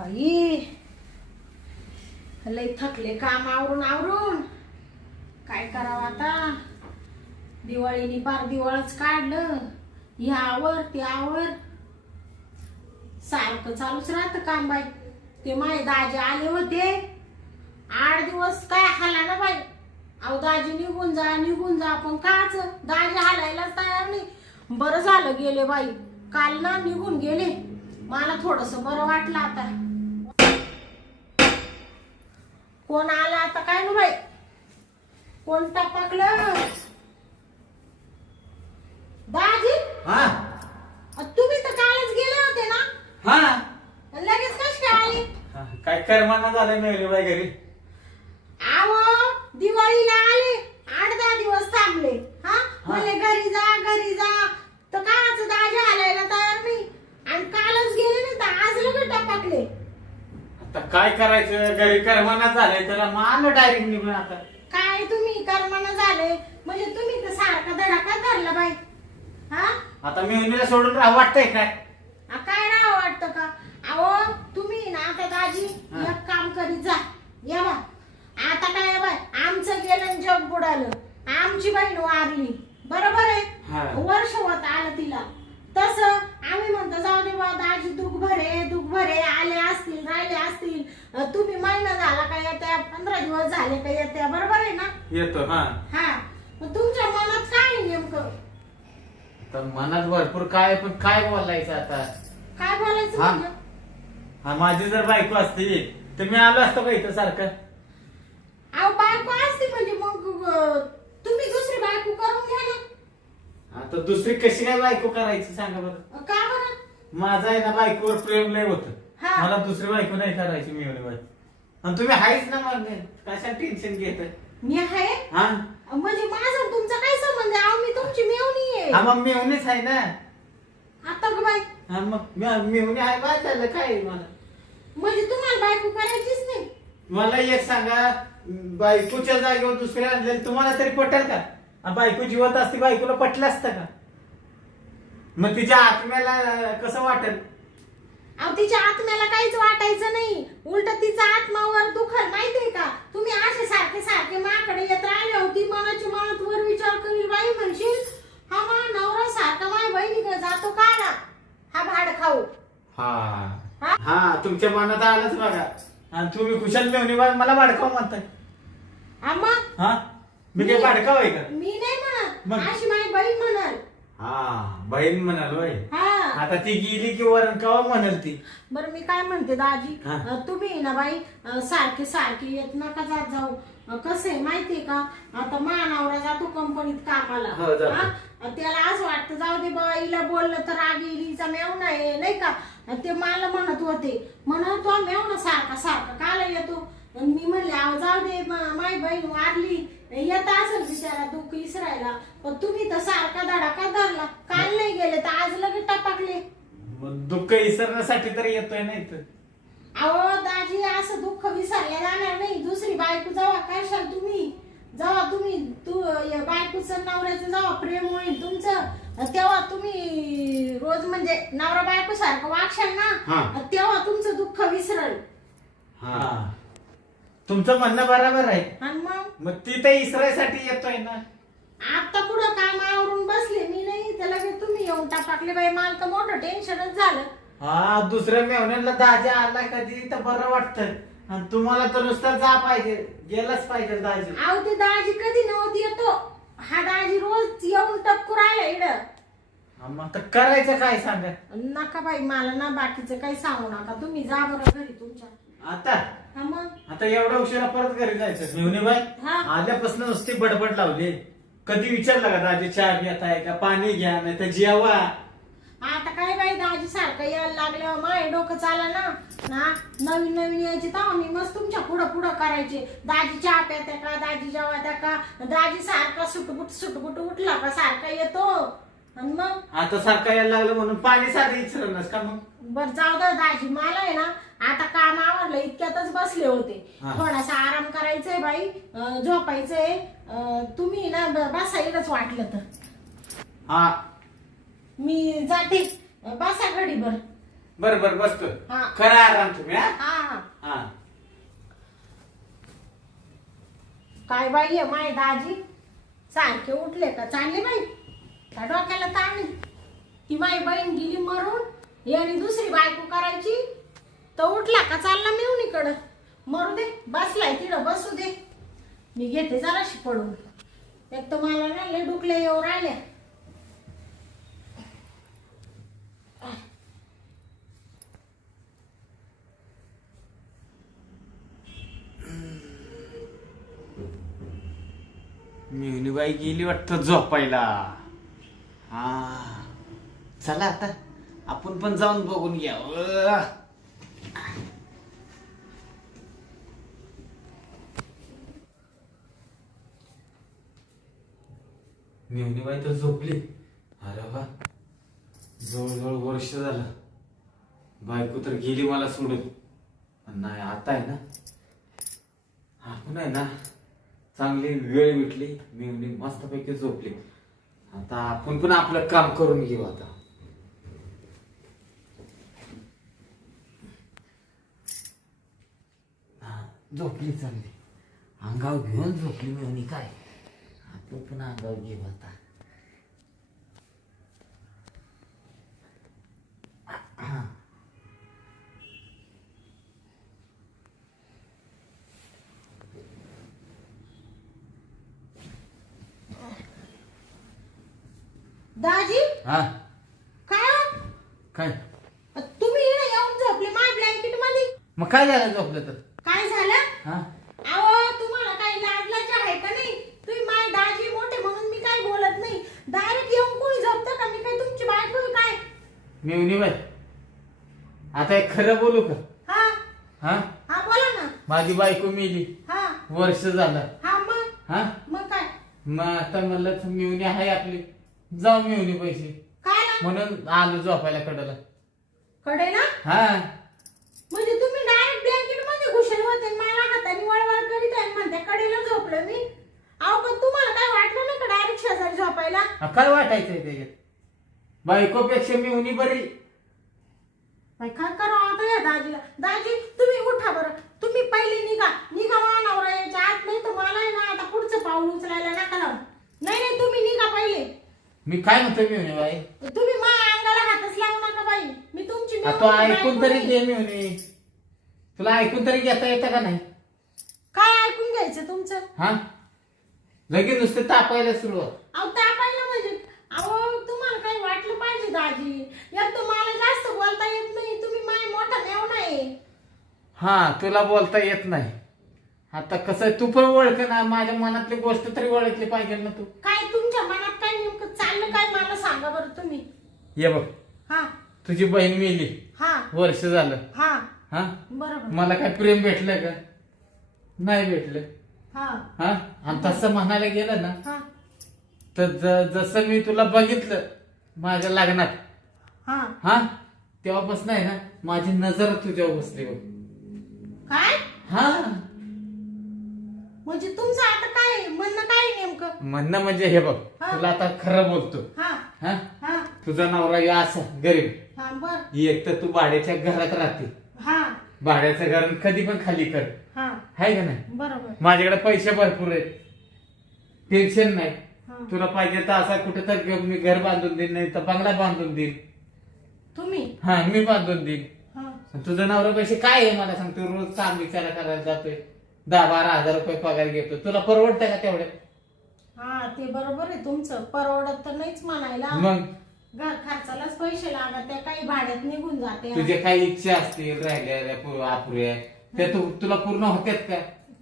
बाई लय थकले काम आवरून आवरून काय करावं आता. दिवाळीनी पार दिवाळच काढलं. यावर त्यावर सारखं चालूच राहतं काम बाई. ते माझे दाजी आले होते 8 दिवस काय हाला ना बाई. अहो दाजी निघून जा पण काच दाजी हालायलाच तयार नाही. बरं झालं गेले बाई. काल ना निघून गेले. मला थोडस बरं वाटलं आता. कोण आला आता काय ना बाई. कोण टपकलं. दाजी हा तुम्ही तर कालच गेले होते ना. हा लगेच कशी काय आली. काय कर्माना झालं मिळले बाई घरी. आव दिवाळीला आले 8-10 दिवस थांबले. हा म्हणजे घरी जा तर काच दाजी हालायला तयार नाही. आणि कालच गेले नाही तर आज लगेच टपकले. आता काय करायचं घरी कर्माना झालंय तर मग आलं डायरेक्ट निघून. आता काय तुम्ही कर्मानं झाले म्हणजे तुम्ही तर सारखा धडाका धरला बाई. हा आता मिळून सोडून राहा वाटतंय काय. काय राहावं वाटतं का. अहो तुम्ही ना आता दाजी एक काम करीत जा. या बा आता काय बाय आमचं गेलं जग बुडालं. आमची बहीण वारली बरोबर हा. आहे. वर्ष होत आलं तिला. तसं आम्ही म्हणतो जाऊ दे बा दाजी दुःख भरे आले असतील राहिले असतील. तुम्ही महिना झाला का येत्या 15 दिवस झाले का येत्या बरोबर आहे ना. येतो. हा हा मग तुमच्या मनात काय आहे नेमकं. तर मनात भरपूर काय पण काय बोलायचं आता. काय बोलायचं हा. म्हणजे. हा माझी जर बायको असती तर मी आलो असतो का इथं सारखं. अहो बायको असते म्हणजे मग तुम्ही दुसरी बायको करून घ्या ना. आता दुसरी कशी काय बायको करायची सांगा बरं. का बरं. माझं आहे ना बायकोवर प्रेम लय होतं. हा. मला दुसरी बायको नाही करायची मिळवली बाई. आणि तुम्ही आहेच ना मग कशा टेन्शन घेत. मी आहे हा म्हणजे माझा तुमचा काय संबंध आहे. अहो मी तुमची मेवणी आहे. हा मग मिळवणीच आहे ना. आता ग बाई हा मग मिळवणी आहे बा झालं काय मला. म्हणजे तुम्हाला बायको करायचीच नाही. मला एक सांगा बायकोच्या जागेवर दुसऱ्या आणलेलं तुम्हाला तरी पटेल का. बायको जिवंत असती बायकोला पटलं असतं का. मग तिच्या आत्म्याला कसं वाटेल. अहो तिच्या आत्म्याला काहीच वाटायचं नाही. उलट तिचा आत्मावर दुखल माहितीये का. तुम्ही असे सारखे माझ्याकडे येत राहिले होती मनाची मनात वर विचार करील बाई म्हणशील हा मा नवरा सारखा माझ्या बहिणीकडे जातो का ना. हा भाड खाऊ. हा हा तुमच्या मनात आलंच बघा. आणि तुम्ही कुशल मेवणी बाई मला भाडकाव म्हणताय. आम्हा हा मी काय भाडकाव आहे का. मी नाही म्हणत मग? अशी माझी बहीण म्हणाल. हा बहीण म्हणाल होय. हा आता ती गेली की वरण कवा म्हणाल ती. बरं मी काय म्हणते दाजी हा. तुम्ही ना बाई सारखे येत नका जात जाऊ. कसं आहे माहितीये का आता मानावरा जातो कंपनीत कामाला. हो, जातो. हा? त्याला असं वाटतं जाऊ दे बाईला बोललं तर राग येईल हिचा मेवणा आहे नाही का. ते मला म्हणत होते म्हणत तो मेवणा सारखा काला येतो. मी म्हणले अहो जाऊ दे माझी बहीण वारली येत असेल बिचारा दुःख इसरायला. पण तुम्ही तर सारखा धडाका धरला. काल नाही गेले तर आज लगेच टपकले. मग दुःख विसरण्यासाठी तरी येतोय नाही तर. अहो दाजी असं दुःख विसरले जाणार नाही. दुसरी बायको जेव्हा करशाल तुम्ही तू बायकोचं नवऱ्याचं जेव्हा प्रेम होईल तुमचं तेव्हा तुम्ही रोज म्हणजे नवरा बायको सारखं वागशाल हा. ना तेव्हा तुमचं दुःख विसरल. हा तुमचं म्हणणं बरोबर आहे. आणि मग ती तर इसरायसाठी येतोय ना. आता पुढं काम आवरून बसले मी नाही तर लगेच तुम्ही येऊन टाकले बाई. मला तर मोठं टेन्शनच झालं. हा दुसऱ्या मेवण्याला दाजा आला कधी तर बरं वाटतं. आणि तुम्हाला तर नुसतं जा पाहिजे गेलंच पाहिजे दाजी. अहो ते दाजी कधी नव्हती येतो. हा दाजी रोज येऊन टपकू राहिला इकडं. मग तर करायचं काय सांगा. नका बाई मला ना बाकीचं काही सांगू नका. तुम्ही जा बरं घरी तुमच्या. आता हा मग आता एवढा उशिरा परत घरी जायचं मेवणी बाई. हा. आल्यापासून नुसती बडबड लावली. कधी विचारलं का दाजी चहा घेत आहे का पाणी घ्या नाही तर जेवा. आता काय बाई दाजी सारखं यायला लागलं माय डोकं चाला ना नवीन यायचे तेव्हा मी मस्त तुमच्या पुढं करायचे. दाजी चहा प्यात्या का दाजी जेवात्या का. दाजी सारखा सुटबुट उठला का सारखा येतो. आणि मग आता सारखं यायला लागलं म्हणून पाणी साधं विचारलंस का. मग बर जाऊ दे दाजी मला आहे ना आता काम आवडलं इतक्यातच बसले होते. हा. थोडासा आराम करायचंय बाई झोपायचंय. तुम्ही ना बसा इकडंच वाटलं तर हा मी जाते. बसा घडीभर. बरं बरं बसतो. हा. करा आराम तुम्ही. हा हा हा. काय बाई आहे माय दाजी सारखे उठले का चालले बाई त्या डोक्याला ताण आहे. ती माई बहीण गेली मरून याने दुसरी बायको करायची तर उठला का चालला मेवणीकडं. मरू दे बसलाय तिकडं बसू दे मी घेते जराशी पडून. एक तर मला ना लय डुकले येऊ राहिल्या. मिवनीबाई गेली वाटतं झोपायला. हा चला आता आपण पण जाऊन बघून घ्या. मिवनीबाई तर झोपली. अरे वा जवळजवळ वर्ष झालं बायको तर गेली मला सोडून. नाही आता आहे ना आपण आहे ना चांगली वेळ भेटली. मिवनी मस्तपैकी झोपली. आता आपण पण आपलं काम करून घेऊ. आता झोपली चांगली अंगावर घेऊन झोपली मिवनी. काय आपण पण अंगावर घेऊ आता. दाजी हा काय हो? काय तुम्ही इकडे येऊन झोपले माय ब्लँकेट मध्ये. मग काय झालं झोपलं तर? काय झालं? हा अहो तुम्हाला काही लाजलाच आहे का नाही? तुम्ही माय दाजी मोठे म्हणून मी काय बोलत नाही. डायरेक्ट येऊन कोणी झोपतं का? मी काय तुमची बायको आहे काय? मिवनीबाई आता एक खरं बोलू का? हा हा हा बोला ना. माझी बायको मेली हा वर्ष झालं. हा मग हा मग काय मग आता म्हणलं मिवणी आहे आपली जाऊ मिवणी पैसे काय ना म्हणून आलो झोपायला कडला. कडे ना हा म्हणजे तुम्ही डायरेक्ट ब्लँकेट मध्ये घुसले होते आणि मला हाताने वळवळ करीत आहे म्हणते कडेला झोपलं मी. अहो पण तुम्हाला काय वाटलं नाही का डायरेक्ट शेजारी झोपायला? काय वाटायचंय त्याच्यात? बायकोपेक्षा मिवणी बरी. बाई काय करावं आता या दाजीला? दाजी तुम्ही उठा बरं. तुम्ही पहिले निघा निघा मानावर यायच्या आत नाही तर मला आहे ना आता पुढचं पाऊल उचलायला नका लावू. नाही नाही तुम्ही निघा पहिले. मी काय म्हणतो मिवणी बाई? तुम्ही माझ्या अंगाला हातच लावू नका बाई. मी तुमची तू ऐकून तरी घे मिवणी. तुला ऐकून तरी घेता येतं का नाही? काय ऐकून घ्यायचं तुमचं? हा लगेच नुसतं तापायला सुरुवात. अहो तापायला म्हणजे अहो तुम्हाला काही वाटलं पाहिजे दाजी. एक तर मला जास्त बोलता येत नाही. तुम्ही माझ्या मोठा मेवणा आहे. हा तुला बोलता येत नाही. आता कसं तू पण ओळख ना माझ्या मनातली गोष्ट तरी ओळखली पाहिजे ना तू. काय तुमच्या मनात काय नेमकं चाललं काय मला सांगा बरं तुम्ही. ये बघ हा तुझी बहीण मेली हा वर्ष झालं. हा हा बरोबर. मला काय प्रेम भेटलं का? नाही भेटलं. हा हा आणि तसं म्हणायला गेलं ना हा तर जसं मी तुला बघितलं माझ्या लग्नात हा हा तेव्हापासून आहे ना माझी नजर तुझ्यावर बसली बघ. काय हा म्हणजे तुमचं आता काय म्हणणं काय नेमकं? म्हणणं म्हणजे हे बघ हा. तुला आता खरं बोलतो. हा हा हा तुझा नवरा या असा गरीब. हा बर एक तर तू भाड्याच्या घरात राहते. हा भाड्याचं घर कधी पण खाली कर हा आहे का नाही? बरोबर. माझ्याकडे पैसे भरपूर आहेत. टेन्शन नाही. हा. तुला पाहिजे तर असा कुठे तर मी घर बांधून देईन नाही तर बंगला बांधून देईन. तुम्ही हा मी बांधून देईन. हा तुझं नवरा पैसे काय आहे मला सांगतो. रोज काम विचारा करायला जातोय 10-12 हजार रुपये पगार घेतो. तुला परवडतंय का तेवढे? हा ते बरोबर आहे तुमचं. परवडत तर नाहीच म्हणायला. मग घर खर्चालाच पैसे लागत त्या काही भाड्यात निघून जाते. तुझे काही इच्छा असतील राहिल्या अपुऱ्या त्या तुला पूर्ण होत्यात का?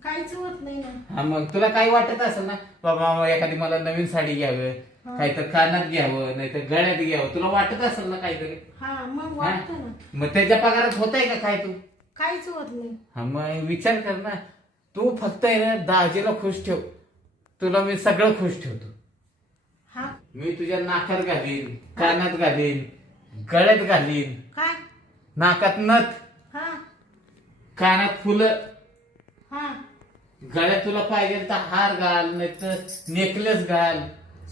काहीच होत नाही ना. हा मग तुला काही वाटत असेल ना बाबा एखादी मला नवीन साडी घ्यावी काही तर कानात घ्यावं नाही तर गळ्यात घ्यावं तुला वाटत असेल ना काहीतरी. हा मग वाटतं ना. मग त्याच्या पगारात होत आहे का काय तू? काहीच होत नाही. हा मग विचार कर ना. तू फक्त आहे ना दाजीला खुश ठेव. तुला मी सगळं खुश ठेवतो. हा मी तुझ्या नाकात घालीन कानात घालीन गळ्यात घालीन काय नाकात नथ हा कानात फुलं हा गळ्यात तुला पाहिजे तर हार घाल नाही तर नेकलेस घाल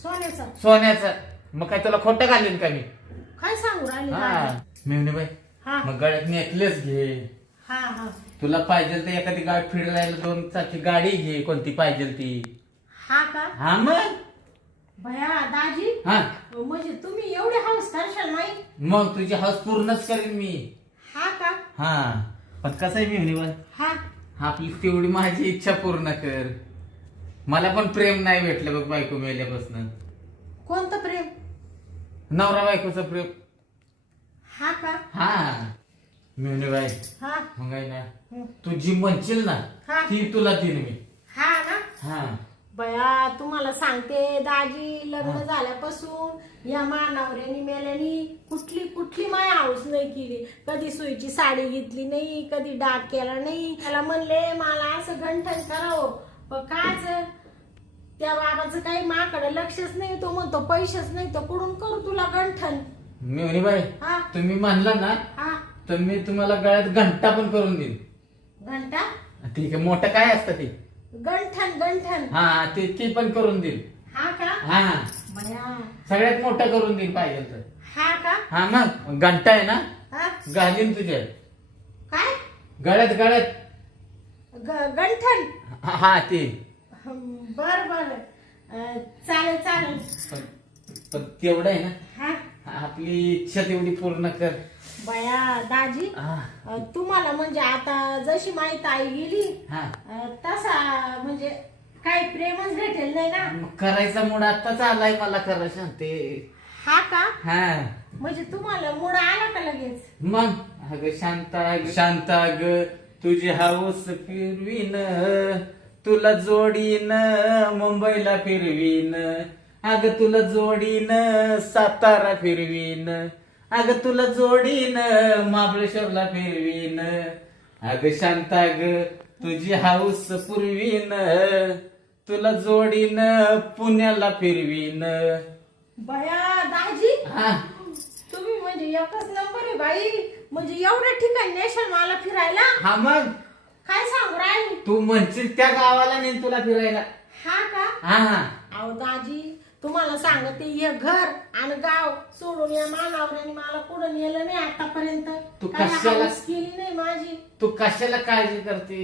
सोन्याचा. सोन्याचा. मग काय तुला खोटं घालीन का मी? काय सांगू राहिले हा दाजी? मिवनी बाई हा मग गळ्यात नेकलेस घे. हा हा तुला पाहिजे तर एखादी गाडी फिरायला 2 चाकी गाडी घे, कोणती पाहिजे ती. हा का हा मग भया दाजी हा म्हणजे तुम्ही एवढे हाऊस करशाल नाही. मग तुझी हौस पूर्णच करीन मी. हा का हा पण कसं आहे मी हा आपली तेवढी माझी इच्छा पूर्ण कर. मला पण प्रेम नाही भेटलं बघ बायको मेल्यापासून. कोणतं प्रेम. नवरा बायकोचं प्रेम. हा का हा मिळणे बाई हा मग आहे ना हं. तू जी म्हणशील ना हा. ती तुला देईन मी. हा ना हा बया तुम्हाला सांगते दाजी लग्न झाल्यापासून या मानावऱ्यानी मेल्यानी कुठली कुठली माय हाऊस नाही केली. कधी सुईची साडी घेतली नाही, कधी डाग केला नाही. त्याला म्हणले मला असं गंठन करावं पण काच त्या बाबाचं काही माकडे लक्षच नाही. तो म्हणतो पैसेच नाही तर कुठून करू तुला गंठन. मिळणे बाई हा तुम्ही म्हणला ना हा तर मी तुम्हाला गळ्यात घंटा पण करून देईन. घंटा ठीक आहे मोठं काय असतं ते. गंठन गंठन हा ते पण करून देईन. हा का हा बया सगळ्यात मोठं करून देईन पाहिजे तर. हा का हा मग घंटा आहे ना हा घालीन तुझ्या काय गळ्यात. गंठन हा ते बर बर चालेल चालेल. पण तेवढं आहे ना हा आपली इच्छा तेवढी पूर्ण कर. बया दाजी हा तुम्हाला म्हणजे आता जशी माहिती आई गेली हा तसा म्हणजे काही प्रेमच भेटेल नाही ना. मग करायचा मूड आताच आलाय मला खरं सांगते. हा का हा म्हणजे तुम्हाला मूड आला का लगेच. मग अगं शांता ग तुझी हाऊस फिरवीन, तुला जोडीन मुंबईला फिरवीन. अगं तुला जोडीन सातारा फिरवीन, अगं तुला जोडीन महाबळेश्वरला फिरवीन. अगं शांता ग तुझी हाऊस पुरवीन, तुला जोडीन पुण्याला फिरवीन. बया दाजी हा तुम्ही म्हणजे एकच नंबर आहे बाई. म्हणजे एवढ्या ठिकाणी नेशाल मला फिरायला. हा मग काय सांगू राहिली. तू म्हणशील त्या गावाला नेईन तुला फिरायला. हा का हा हा अहो दाजी तुम्हाला सांगते हे घर आणि गाव सोडून या मानावऱ्याने मला कुठं नेलं नाही आतापर्यंत. तू काही कशाला- हाऊस केली नाही माझी. तू कशाला काळजी करते.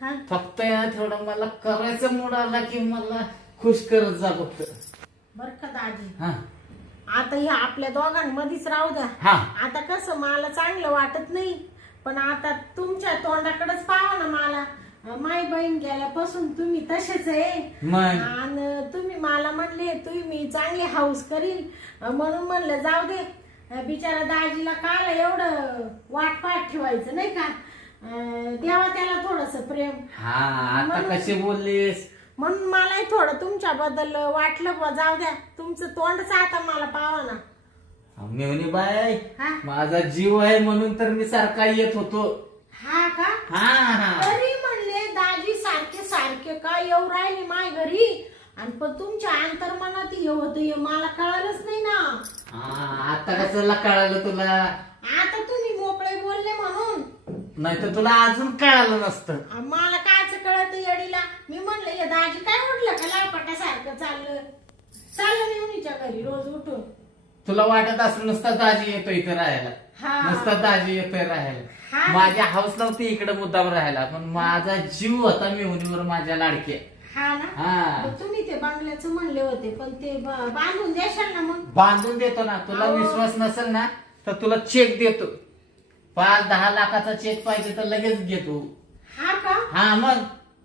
हा फक्त या थोडं मला करायचं मूड आला की मला खुश करत जा फक्त. बर का दाजी हा आता हे आपल्या दोघांमध्येच राहू द्या. हा आता कसं मला चांगलं वाटत नाही पण आता तुमच्या तोंडाकडेच पाहा ना मला. माई बहीण गेल्यापासून तुम्ही तसेच आहे. मग आणि तुम्ही मला म्हणले तुम्ही चांगली हाऊस करील म्हणून म्हणलं जाऊ दे. बिचारा दाजीला काल एवढं वाट पाहत ठेवायचं नाही का. तेव्हा त्याला थोडस प्रेम हा आता कसे बोललीस. म्हणून मलाही थोडं तुमच्याबद्दल वाटलं बा जाऊ द्या. तुमचं तोंडच आता मला पाहा ना. मेवणी बाय हा माझा जीव आहे म्हणून तर मी सारखा येत होतो. हा का हा हा तरी म्हणले दाजी सारखे सारखे का येऊ राहिले माय घरी. आणि पण तुमच्या अंतर्मनात हे होतं हे मला कळालंच नाही ना. हा आता कसं कळालं तुला. आता तुम्ही मोकळे बोलले म्हणून. नाही तर तुला अजून कळालं नसतं. मला कायच कळत येडीला. मी म्हणलं हे दाजी काय उठलं का लाळपटासारखं चाललं मेवणीच्या घरी रोज उठून. तुला वाटत असं नुसता दाजी येतो इथे राहायला. हा नुसता दाजी येतोय राहायला. हा. माझ्या हाऊस नव्हती इकडे मुद्दाम राहायला पण माझा जीव होता मेहुनीवर माझ्या लाडके. हा ना हा मग तुम्ही ते बांगल्याचं म्हणले होते पण ते बांधून देशाल ना मग. बांधून देतो ना. तुला अहो. विश्वास नसेल ना तर तुला चेक देतो. 5-10 लाखाचा चेक पाहिजे तर लगेच घेतो. हा का हा मग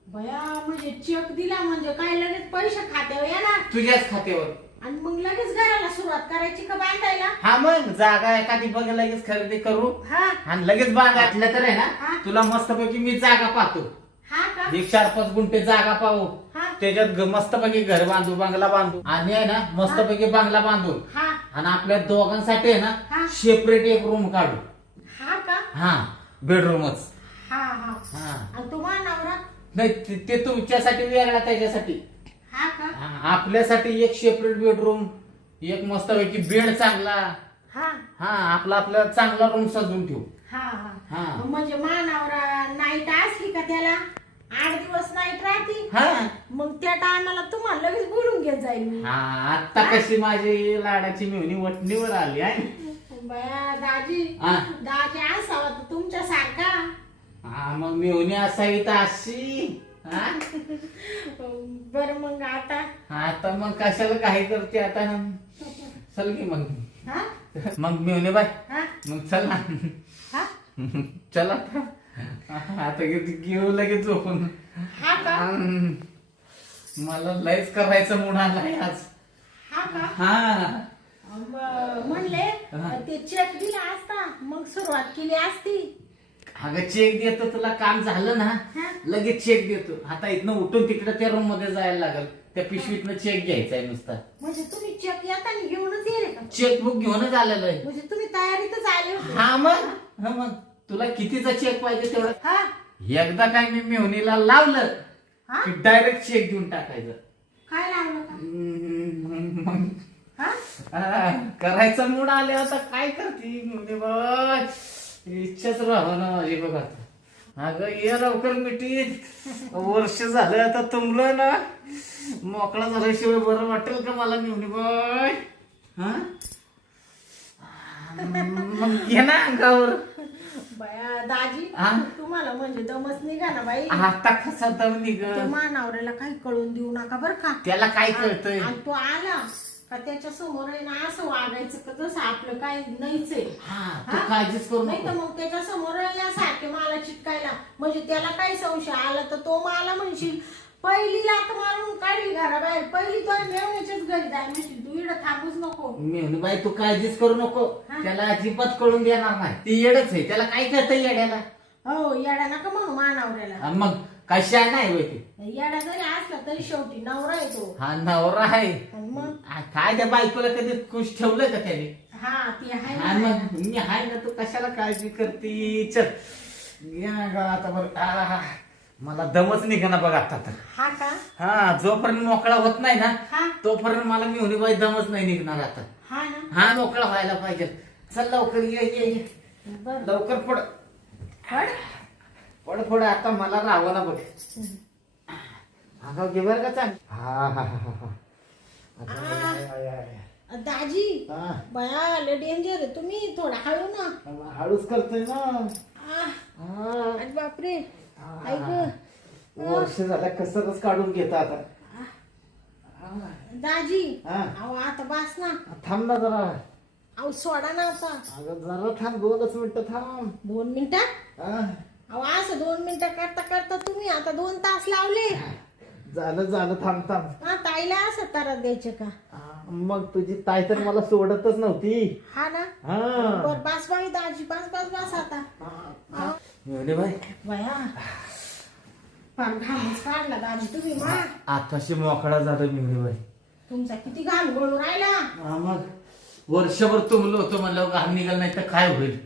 भया म्हणजे चेक दिला म्हणजे काय लगेच पैसे खात्यावर येणार तुझ्याच खात्यावर. आणि मग लगेच घराला सुरुवात करायची का बांधायला. हा मग जागा एखादी बघ लगेच खरेदी करू हा आणि लगेच बांधायला तर आहे हा. ना तुला मस्तपैकी मी जागा पाहतो. हा का 1-4-5 गुंठे जागा पाहू. हा त्याच्यात मस्तपैकी घर बांधू बंगला बांधू आणि आहे ना मस्तपैकी बंगला बांधू हा आणि आपल्या दोघांसाठी आहे हा. ना सेपरेट एक रूम काढू. हा का हा बेडरूमच. हा हा हा आणि तुम्हाला नवरा. नाही ते तुमच्यासाठी वेगळा त्याच्यासाठी. हा का हा, आपल्यासाठी एक सेपरेट बेडरूम एक मस्तपैकी बेड चांगला. हा हा आपला चांगला रूम सजवून ठेवू. हा हा. हा म्हणजे मानावरा नाईट असली का त्याला 8 दिवस नाईट राहते. हा मग त्या टायमाला तुम्हाला लगेच बोलून घेत जाईल मी. हा आता कशी माझी लाडाची मेहुणी वटणीवर आली आहे. बया दाजी हा. दाजी असावा तर तुमच्या सारखा. हा मग मेहुणी असावी तर अशी. हा बर मग आता आता मग कशाला काही करते आता. चल की मग. हा मग मेहुणी बाय हा मग चल ना. हा चला आता घेऊ लगेच झोपून. हा का मला लयच करायचं म्हणून आलाय आज. हा का हा म्हणले ते चेक दिला असता मग सुरुवात केली असती. अगं चेक देतो तुला काम झालं ना हा. लगेच चेक देतो. आता इथनं उठून तिकडे त्या रूम मध्ये जायला लागल. त्या पिशवीतनं चेक घ्यायचा आहे नुसता. म्हणजे तुम्ही चेक येताना घेऊनच येले का? चेकबुक घेऊनच आलेलं आहे. म्हणजे तुम्ही तयारीतच आले होते. हा मग तुला कितीचा चेक पाहिजे तेवढा. हा एकदा काय मी मेहुणीला लावलं हा की डायरेक्ट चेक देऊन टाकायचं. काय लावलं का? मग हा करायचा मूड आले आता काय करते म्हणजे बाबा इच्छाच राहा ना माझी बघा. अगं ये लवकर मिटीत. वर्ष झालं आता तुमलं ना मोकळा झाल्याशिवाय बरं वाटेल का मला मेहुणी बाय. हा मग घे ना अंगावर. बया दाजी हा? तुम्हाला म्हणजे दमच निघा ना बाई. आता कसा दम निघ. ते मानावऱ्याला काही कळून देऊ नका बर का. त्याला काय कळतंय. आणि तो आला का त्याच्या समोर आहे ना असं वागायचं का जसं आपलं काही नाहीच आहे. हा तू काळजीच करू नाही तर नको. मग त्याच्या समोर यासारखे मला चिटकायला म्हणजे त्याला काही संशय आला तर तो मला म्हणशील पहिली लात मारून काढी घराबाहेर पहिली तो मेवण्याच्याच घरी जाय म्हणशील तू इकडं थांबूच नको. मेहुणी बाई तू काळजीच करू नको. हा. त्याला अजिबात कळून देणार नाही. ती येडच आहे. त्याला काय कळतंय येड्याला. हो येडा नका म्हणू मानावऱ्याला. आणि मग कशा नाही होय ती. येडा जरी असला तरी शेवटी नवरा येतो. हा नवरा आहे. आणि मग काय त्या बायकोला कधी खुश ठेवलं का त्याने. हा ती आहे हा ना. मग मी आहे ना. तू कशाला काळजी करती. चल या गा आता बरं. मला दमच निघाना बघ आता तर. हा का हा जोपर्यंत मोकळा होत नाही ना हा तोपर्यंत मला मेहुणी बाई दमच नाही निघणार आता. हा ना हा मोकळा व्हायला पाहिजे. चल लवकर ये बर लवकर पड पड पड आता मला राहावं ना बघ. अगं घे बरं का चांग. हा हा हा हा दाजी हा. बया लय डेंजर आहे तुम्ही थोडा हळू ना. हळूच करतोय ना. आ, हा. अरे बापरे ऐक वर्ष झालं कसं काढून घेत आता. दाजी हा. अहो आता बास ना. थांब ना जरा. अहो सोडा ना आता. अगं जरा थांब 2च मिनिटं थांब. 2 मिनिटं हा. अहो असं 2 मिनिटं करता करता तुम्ही आता 2 तास लावले. झालं थांब थांब. हा ताईला असं तारा द्यायचे का? मग तुझी ताई तर मला सोडतच नव्हती. हा ना हा बर बास बाई दाजी बास बास बास आता. मेहुणी बाई बया फार घामच काढला दाजी तुम्ही मा. आताशी मोकळा झाला मेहुणी बाई. तुमचा किती घाम गळून राहिला. मग वर्षभर तुमलो होतो म्हणलं घाम निघाल नाही तर काय होईल.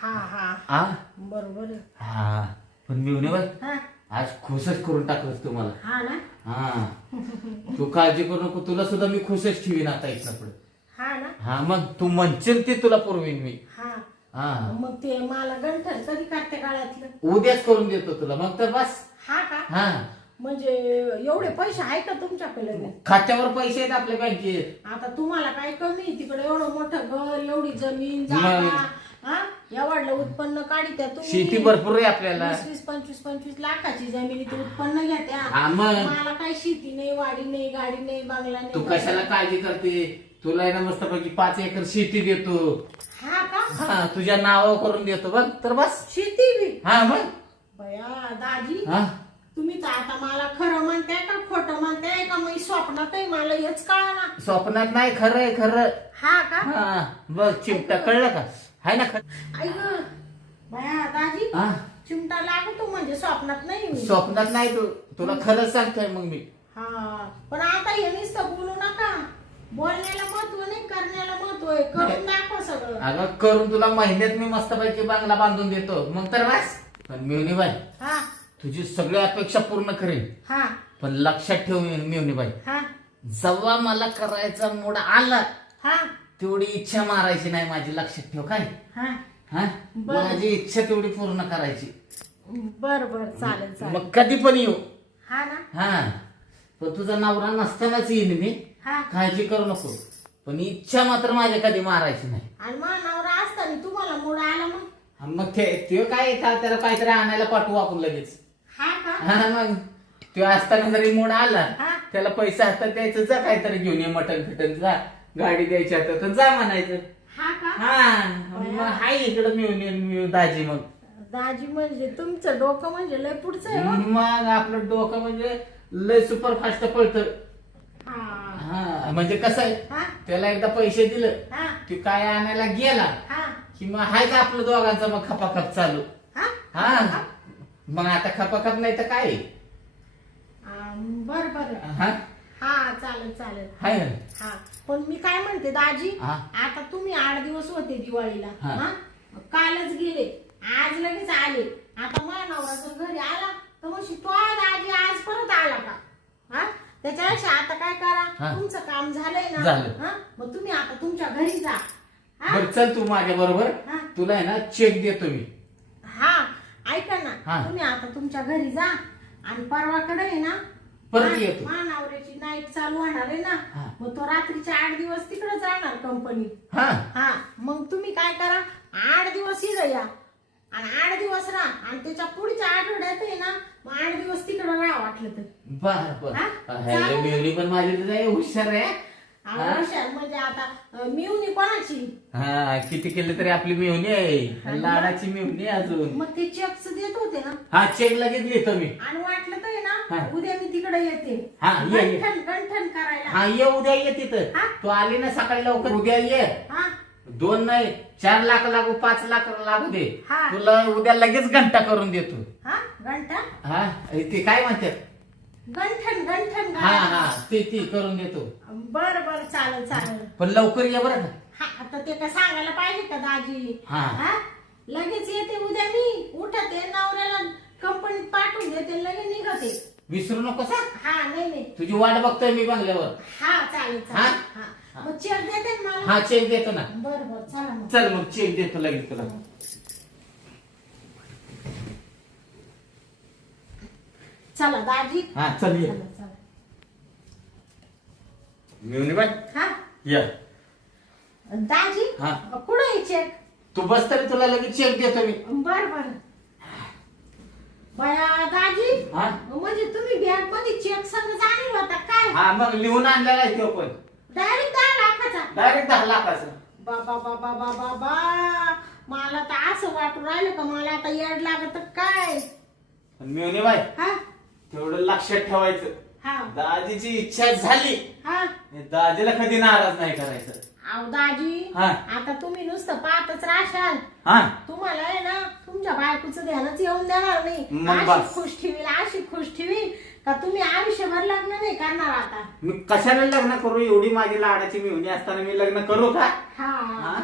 हा हा हा बरोबर आहे. हा पण मेहुणी बाई हा आज खुशच करून टाकलंस तुम्हाला. हा ना हा तू काळजी करू नको. तुला सुद्धा मी खुशच ठेवीन आता इथनं पुढे. हा ना हा मग तू म्हणशील ते तुला पुरवीन मी. हा हा मग ते मला गंठन कधी काढते काळातलं. उद्याच करून देतो तुला मग तर बस. हा का हा म्हणजे एवढे पैसे आहे का तुमच्याकडे? खात्यावर पैसे आहेत आपल्या बँकेत. आता तुम्हाला काय कमी तिकडे एवढं मोठं घर एवढी जमीन मग. जागा हा एवढलं उत्पन्न काढीत्या तुम्ही. शेती भरपूर आहे आपल्याला. 20-25 लाखाची जमिनीत उत्पन्न घ्या. हा मग. मला काही शेती नाही वाडी नाही गाडी नाही बंगला तू नाही. कशाला काळजी करते. तुला आहे ना मस्तपैकी 5 एकर शेती देतो. हा का हा तुझ्या नावावर करून देतो बघ तर बस. शेती बी हा मग. बया दाजी हा तुम्ही तर आता मला खरं म्हणताय का खोटं म्हणताय का मी स्वप्नात आहे मला हेच कळा ना. स्वप्नात नाही खरंय खरं. हा का हा बघ चिमटा कळलं का. हाय ना खरं. ऐक बया दाजी हा चिमटा लागतो म्हणजे स्वप्नात नाही मी. स्वप्नात नाही तू. तुला खरंच सांगतोय मग मी. हा पण आता हे नुसतं बोलू नका. बोलण्याला महत्व नाही करण्याला महत्व आहे. करून दाखव सगळं. अगं करून तुला महिन्यात मी मस्तपैकी बांगला बांधून देतो मग तर बस. पण मेहुणी बाई हा तुझी सगळी अपेक्षा पूर्ण करेन. हा पण लक्षात ठेव मेहुणी बाई हा जेव्हा मला करायचा मूड आला हा तेवढी इच्छा मारायची नाही माझी. लक्षात ठेव काय. हा हा बरं. माझी इच्छा तेवढी पूर्ण करायची. बर बर चालेल चालेल. मग कधी पण येऊ. हा ना हा पण तुझा नवरा नसतानाच येईन मी. हा काळजी करू नको. पण इच्छा मात्र माझ्या कधी मारायची नाही. आणि मग नवरा दिवसांनी तुम्हाला मूड आला मग? मग ते काय त्याला काहीतरी आणायला पाठवू आपण लगेच. हा का? हा मग तो असताना जरी मूड आला हा. त्याला पैसे हातात द्यायचं, जा काहीतरी घेऊन ये मटण फिटन, जा गाडी द्यायची आता तर जा म्हणायचं. हा का? हा मग हाय इकडं मी दाजी. मग दाजी म्हणजे तुमचं डोकं म्हणजे लय पुढचं आहे हो. मग आपलं डोकं म्हणजे लय सुपरफास्ट पळतं. हा. हा म्हणजे कसं आहे, हा. त्याला एकदा पैसे दिलं हा. ते काय आणायला गेला हा. कि मग हायच आपलं दोघांचं मग खपाखप चालू. हा. हा मग आता खपाखप नाही तर काय. बर बर. हा हा चालेल चालेल. हाय ना. हा पण मी काय म्हणते दाजी, हा. आता तुम्ही 8 दिवस होते दिवाळीला. हा. हा कालच गेले, आज लगेच आले. आता माझ्या नवरा जर घरी आला तर मग तो दाजी आज परत आला का? हा त्याच्यापेक्षा आता काय हा. करा, तुमचं काम झालंय ना. झालं. हा मग तुम्ही आता तुमच्या घरी जा. हा? बरं चल तू माझ्या बरोबर, हा. तुला आहे ना चेक देतो मी. हा ऐका ना, हा. तुम्ही आता तुमच्या घरी जा आणि परवाकडे आहे ना परत येतो. मानावऱ्याची नाईट चालू होणार आहे ना. हा. मग तो रात्रीचे 8 दिवस तिकडे जाणार कंपनीत. हा हा मग तुम्ही काय करा, 8 दिवस इकडे या आणि 8 दिवस राहा आणि त्याच्या पुढच्या आठवड्यात आहे ना मग 8 दिवस तिकडे राहा वाटलं तर. बर बर. हा? हॅलो मेवणी पण माझी तर हुशार आहे. हुशार म्हणजे आता मिळून कोणाची? हा किती केलं तरी आपली मेवणी आहे, लाडाची मेवणी आहे अजून. मग ते चेक्स देत होते ना. हा चेक लगेच लिहितो मी. आणि वाटलं तर आहे हा. ना उद्या मी तिकडे येते हा, ये, ये. गंठन करायला. हा ये उद्या ये तिथं. हा? तू आली ना सकाळी लवकर उद्या ये. हा 2 नाही 4 लाख लागू 5 लाख लागू दे, हा. तुला उद्या लगेच घंटा करून देतो. हा घंटा हा ते काय म्हणतात, गंठन गंठन हा हा ते करून देतो. बर बर चालेल चालेल. पण लवकर ये बरं का. हा आता ते काय सांगायला पाहिजे का दाजी? हा. हा लगेच येते उद्या मी. उठते नवऱ्याला कंपनीत पाठवून देते लगेच निघते. विसरू नकोस हा. हा नाही नाही. तुझी वाट बघतोय मी बंगल्यावर. हा चालेल हा? चालेल. हा मग चेक देते ना मला? हा चेक देतो ना. बर बर चला मग. चल मग चेक देतो लगेच तुला. चला दाजी. हा चल ये. चला चला. मिळून बाय हा या. दाजी हा. कुठे आहे चेक? तू बस तरी तुला लगेच चेक देतो मी. बर बर. बया दाजी हा म्हणजे तुम्ही बँक मध्ये चेक संग जाणील होता काय? हा मग लिहून आणलेला आहे तो पण डायरेक्ट 10 लाखाचा. डायरेक्ट 10 लाखाचा. बाबा बाबा बाबा बाबा मला तर असं वाटून राहिलं का मला आता येड लागत काय. पण मिळून बाय हा तेवढं लक्षात ठेवायचं, हा दाजीची इच्छा झाली हा. दाजीला कधी नाराज नाही करायचं. अहो दाजी हा. आता तुम्ही नुसतं पाहतच राहशाल. हा तुम्हाला आहे ना तुमच्या बायकोचं ध्यानच येऊन देणार नाही. मग अशी बस. खुश ठेवील अशी खुश ठेवील का तुम्ही आयुष्यभर लग्न नाही करणार आता. मी कशाला लग्न करू, एवढी माझी लाडाची मिळून असताना मी लग्न करू का? हा हा?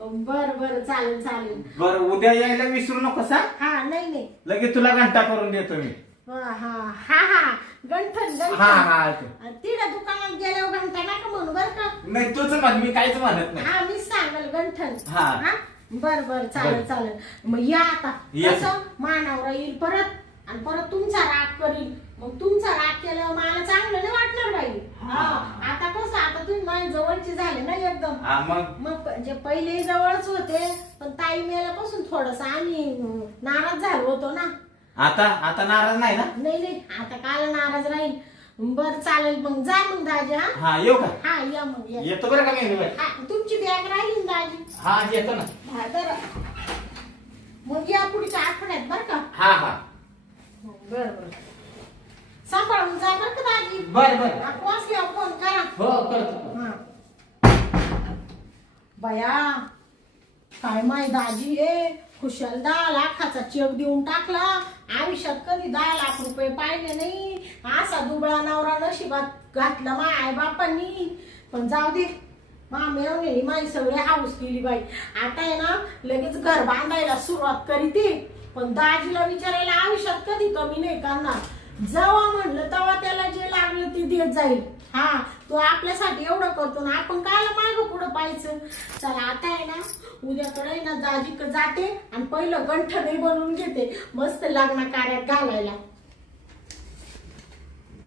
बर बर चालेल चालेल. बर उद्या यायला विसरू नकोस हा. हा नाही नाही. लगेच तुला घंटा करून देतो मी. हा हा हा हा गंठन हा हा गंठन. तिला दुकानात गेल्यावर घंटा नका म्हणू बर का. नाही तुझं म्हण, मी काहीच म्हणत नाही. हा मी सांगेल गंठन. हा. बर बर चालेल बर. चालेल. मग या आता ये. कसं मानावर येईल परत आणि परत तुमचा राग करील. मग तुमचा राग केल्यावर मला चांगलं नाही वाटणार बाई. हा. आता कसं आता तुम्ही माझ्या जवळचे झाले ना एकदम. हा मग मग जे पहिले जवळच होते पण ताई मेल्यापासून थोडस आम्ही नाराज झालो होतो ना. आता नाराज नाही ना. नाही नाही आता काल नाराज राहील. बर चालेल मग जा मग दाजी. हा हा येऊ का? हा या मग या. येतो बरं का मी. हा, तुमची बॅग राहिली ना दाजी. हा येतो ना. हा बरं. मग या पुढच्या आठवड्यात बर का. हा हा बर बर सांभाळून जा बर का दाजी. बर बर. पोहोचल्यावर फोन करा. हो करतो. हा. बया काय माय दाजी आहे खुशाल 10 लाखाचा चेक देऊन टाकला. आयुष्यात कधी 10 लाख रुपये पाहिले नाही. असा दुबळा नवरा नशिबात घातला माय आई बापांनी. पण जाऊ दे मेवणी माई सगळे हाऊस केली बाई. आता आहे ना लगेच घर बांधायला सुरुवात करीते. पण दाजीला विचारायला आयुष्यात कधी कमी नाही करणार. जेव्हा म्हणलं तेव्हा त्याला जे लागलं ते देत जाईल. हा तो आपल्यासाठी एवढं करतो ना आपण कायला मागं पुढं पाहायचं. चला आता आहे ना उद्याकडे ना दाजीकडे जाते आणि पहिलं गंठनही बनवून घेते मस्त लग्न कार्यात घालायला.